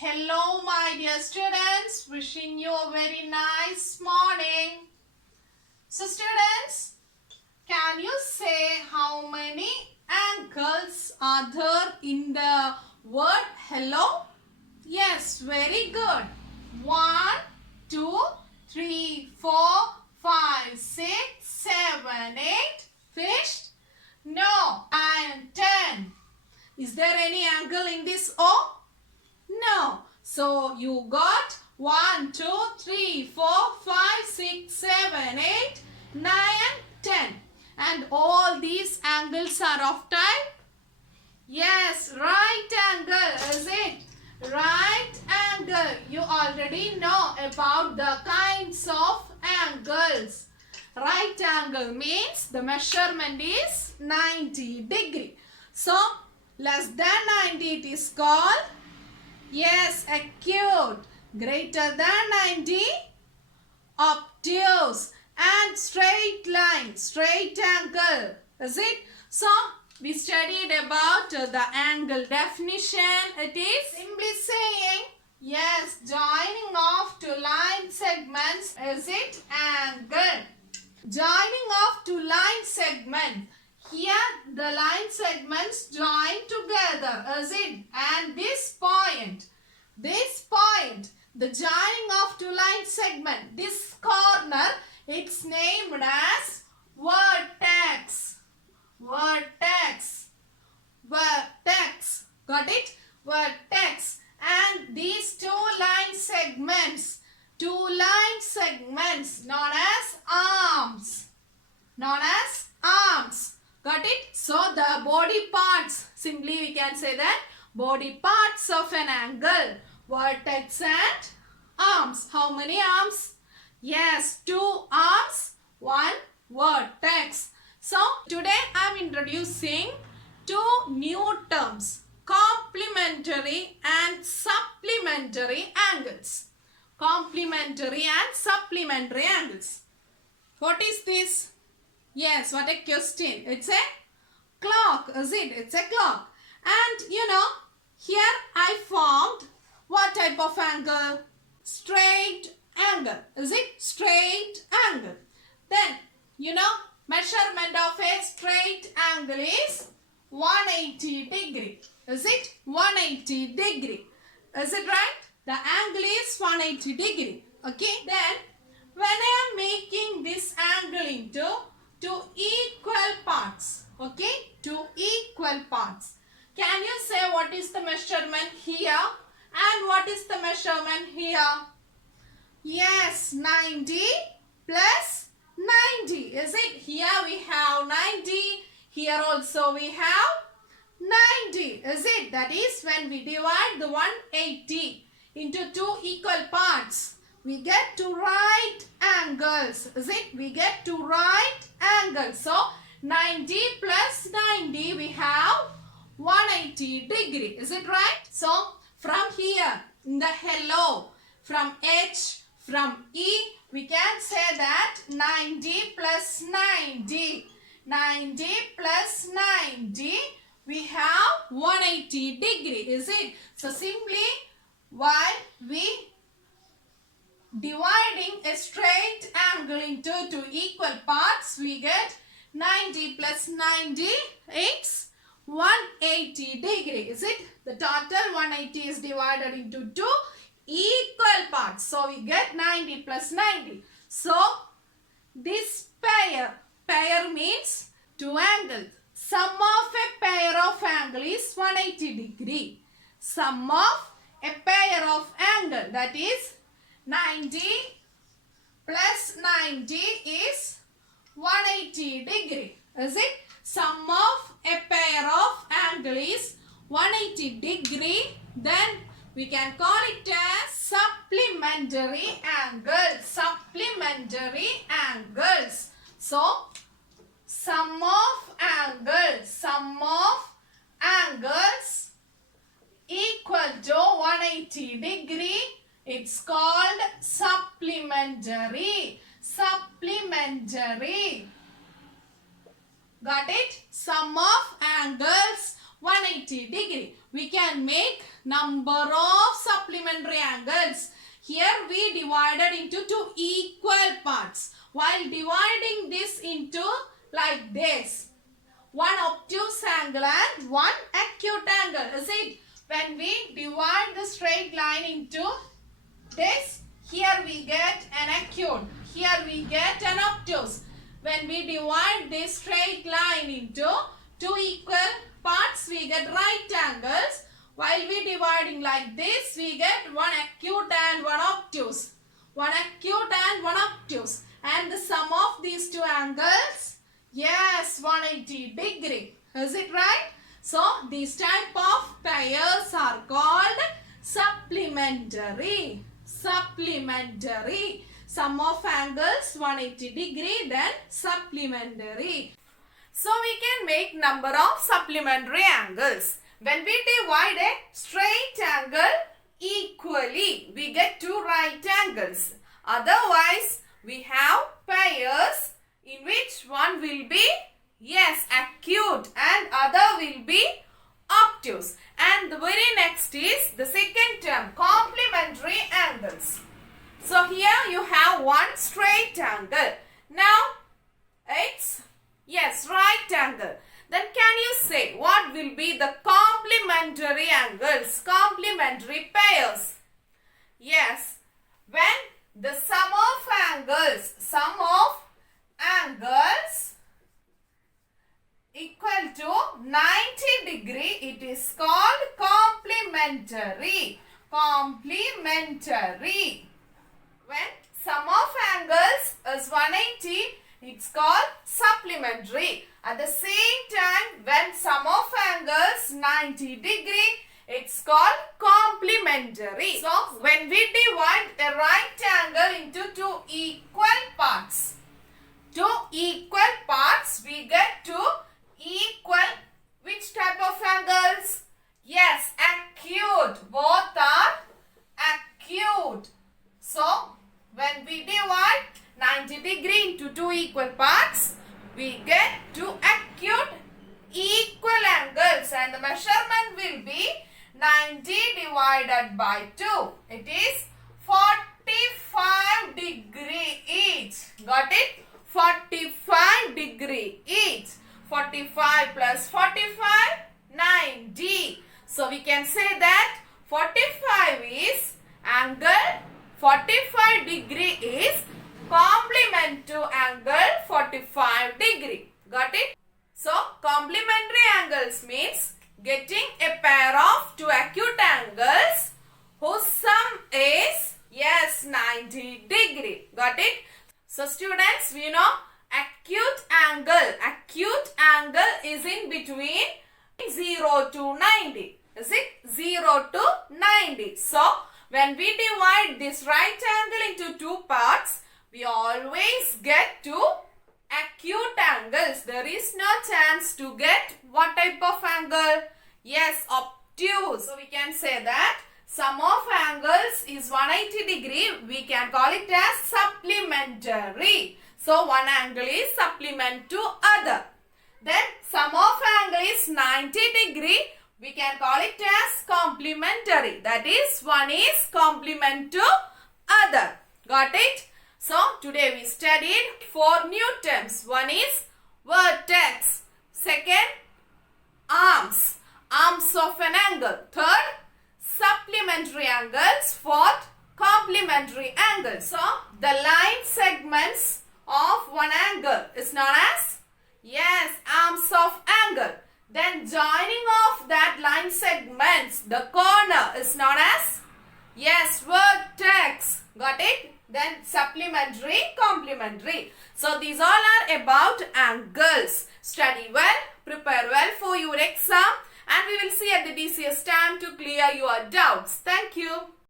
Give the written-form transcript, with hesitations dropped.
Hello, my dear students. Wishing you a very nice morning. So, students, can you say how many angles are there in the word hello? Yes, very good. 1, 2, 3, 4, 5, 6, 7, 8. Finished? No. 9, 10. Is there any angle in this O? No. So you got 1, 2, 3, 4, 5, 6, 7, 8, 9 and 10. And all these angles are of type? Yes, right angle. Is it? Right angle. You already know about the kinds of angles. Right angle means the measurement is 90 degree. So less than 90 it is called, yes, acute. Greater than 90, obtuse. And straight line, straight angle. Is it? So, we studied about the angle definition. It is simply saying, yes, joining of two line segments. Is it? Angle. Joining of two line segments. Here, the line segments join together. Is it? And this point, the joining of two line segment, this corner, it's named as vertex. Vertex. Vertex. Got it? Vertex. And these two line segments known as arms. Known as arms. Got it? So the body parts, simply we can say that body parts of an angle, vertex and arms. How many arms? Yes, 2 arms, 1 vertex. So today I am introducing 2 new terms, complementary and supplementary angles. Complementary and supplementary angles. What is this? Yes, what a question. It's a clock, is it? It's a clock. And you know, here I formed what type of angle? Straight angle. Is it? Straight angle. Then, you know, measurement of a straight angle is 180 degree. Is it? 180 degree. Is it right? The angle is 180 degree. Okay. Then, when I am making this angle into 2 equal parts. Okay, 2 equal parts. Can you say what is the measurement here and what is the measurement here? Yes, 90 plus 90. Is it? Here we have 90. Here also we have 90. Is it? That is when we divide the 180 into 2 equal parts, we get 2 right angles. Is it? We get 2 right angles. So, 90 plus 90 we have 180 degree. Is it right? So, from here in the hello, from H, from E, we can say that 90 plus 90. 90 plus 90 we have 180 degree. Is it? So, simply while we dividing a straight angle into 2 equal parts, we get 90 plus 90, it's 180 degree. Is it? The total 180 is divided into 2 equal parts. So, we get 90 plus 90. So, this pair means 2 angles. Sum of a pair of angle is 180 degree. Sum of a pair of angle, that is 90 plus 90 is 180 degree. Is it? Sum of a pair of angle is 180 degree. Then we can call it as supplementary angles. Supplementary angles. So, sum of angles equal to 180 degree. It's called supplementary. Supplementary. Got it? Sum of angles 180 degree. We can make number of supplementary angles. Here we divided into two equal parts. While dividing this into like this, one obtuse angle and one acute angle. Is it? When we divide the straight line into this, here we get an acute, here we get an obtuse. When we divide this straight line into two equal parts, we get right angles. While we dividing like this, we get one acute and one obtuse. One acute and one obtuse. And the sum of these two angles, yes, 180 degree. Is it right? So, these type of pairs are called supplementary. Supplementary. Sum of angles 180 degree, then supplementary. So, we can make number of supplementary angles. When we divide a straight angle equally, we get two right angles. Otherwise, we have pairs in which one will be, yes, acute and other will be obtuse. And the very next is the second term, complementary angles. So here you have one straight angle. Now it's, yes, right angle. Then can you say what will be the complementary angles, complementary pairs? Yes, when the sum of angles equal to 90 degree, it is called complementary. Complementary. When sum of angles is 180, it's called supplementary. At the same time, when sum of angles 90 degree, it's called complementary. So, when we divide a right angle into two equal parts, we get two equal, which type of angles? Yes, acute. Both are acute. So, when we divide 90 degree into two equal parts, we get two acute equal angles, and the measurement will be 90 divided by 2. It is 45 degree each. Got it? 45 degree each. 45 plus 45, 90. So we can say that 45 is angle 45 degree is complement to angle 45 degree. Got it? So complementary angles means getting a pair of two acute angles whose sum is, yes, 90 degree. Got it? So students, we know acute angle is in between 0 to 90. Is it? 0 to 90. So, when we divide this right angle into two parts, we always get two acute angles. There is no chance to get what type of angle? Yes, obtuse. So, we can say that sum of angles is 180 degree. We can call it as supplementary. So, one angle is supplement to other. Then, sum of angle is 90 degree. We can call it as complementary. That is, one is complement to other. Got it? So, today we studied 4 new terms. One is vertex. Second, arms. Arms of an angle. Third, supplementary angles. Fourth, complementary angles. So, the line segments of one angle is known as, yes, arms of angle. Then joining of that line segments, the corner is known as, yes, vertex. Got it? Then supplementary, complementary. So these all are about angles. Study well, prepare well for your exam, and we will see at the DCS time to clear your doubts. Thank you.